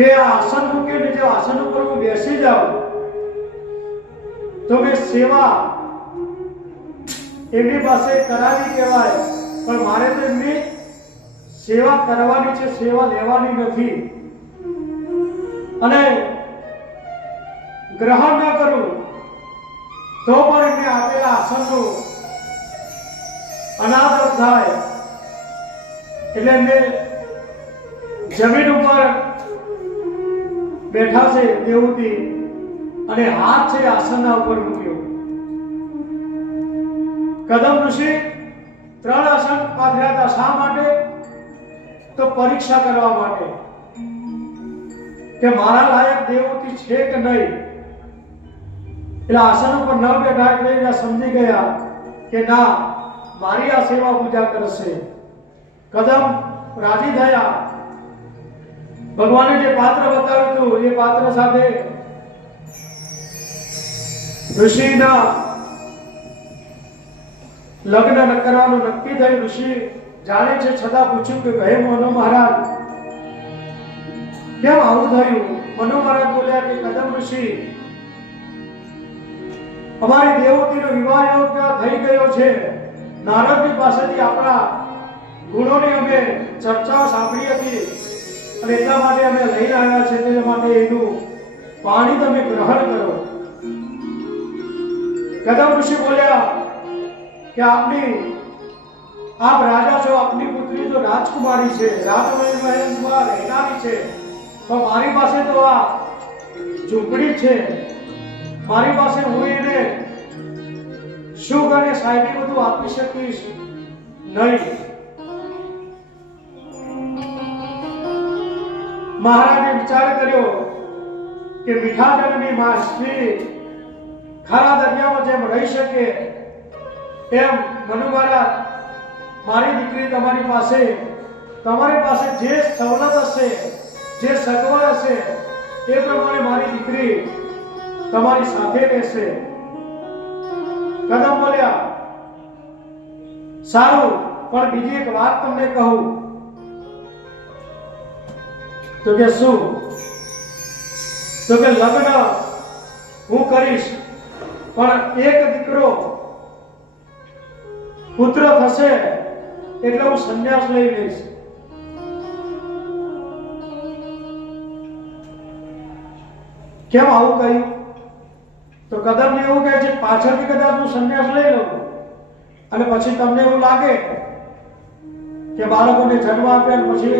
કે આ આસન મૂકીને જો આસન ઉપર હું બેસી જાઉં તો મેં સેવા એમની પાસે કરાવી કહેવાય, પણ મારે તો એમની સેવા કરવાની છે, સેવા લેવાની નથી. અને ગ્રહણ ન કરું તો પણ એમને આપેલા આસનનો અનાદર થાય. એટલે એમને જમીન ઉપર બેઠા છે દેવતી અને હાથ છે આસનના ઉપર મૂક્યો. કદમ ઋષિ 3 આસન પાથર્યા હતા. શા માટે? તો પરીક્ષા કરવા માટે કે મારા લાયક દેવતી છે કે નહીં. એટલે આસન ઉપર ન બેઠા એટલે સમજી ગયા કે ના, મારી આ સેવા પૂજા કરશે. કદમ રાજી થયા. ભગવાને જે પાત્ર બતાવ્યું હતું એ પાત્ર સાથે ઋષિના લગ્ન કરવાનું નક્કી થયું. ઋષિ જાણે છે છતાં પૂછ્યું કે હે મનો મહારાજ, કેમ આવું થયું? મનો મહારાજ બોલ્યા કે કદમ ઋષિ, અમારી દેવતીનો વિવાહ યોગ થઈ ગયો છે. નારદજી પાસેથી આપણા ગુણોની અમે ચર્ચા સાંભળી હતી અને એટલા માટે અમે લઈને આવ્યા છે. તે માટે એનું પાણી તમે ગ્રહણ કરો. કદમ ઋષિ બોલ્યા કે આપ રાજા છો, આપની પુત્રી તો રાજકુમારી છે, રાજમહેલમાં રહેનારી છે, પણ મારી પાસે તો આ ઝૂંપડી છે. મારી પાસે હું એને સુખ અને સાહેબી બધું આપી શકીશ નહીં. મહારાજે વિચાર કર્યો કે મીઠા જળની માછલી ખારા દરિયામાં જેમ રહી શકે એમ મનુ મહારાજ, મારી દીકરી તમારી પાસે જે સવલત હશે, જે સગવડ હશે એ પ્રમાણે મારી દીકરી તમારી સાથે રહેશે. કદમ બોલ્યા સારું, પણ બીજી એક વાત તમને કહું. તો કે શું? તો કે લગ્ન હું કરીશ, પણ એક દીકરો પુત્ર થશે એટલે હું સંન્યાસ લઈ લઈશ. કેમ આવું કહ્યું? તો કદમ એવું કહે છે પાછળથી કદાચ હું સંન્યાસ લઈ લઉં અને પછી તમને એવું લાગે કે બાળકોને જન્મ આપ્યા પછી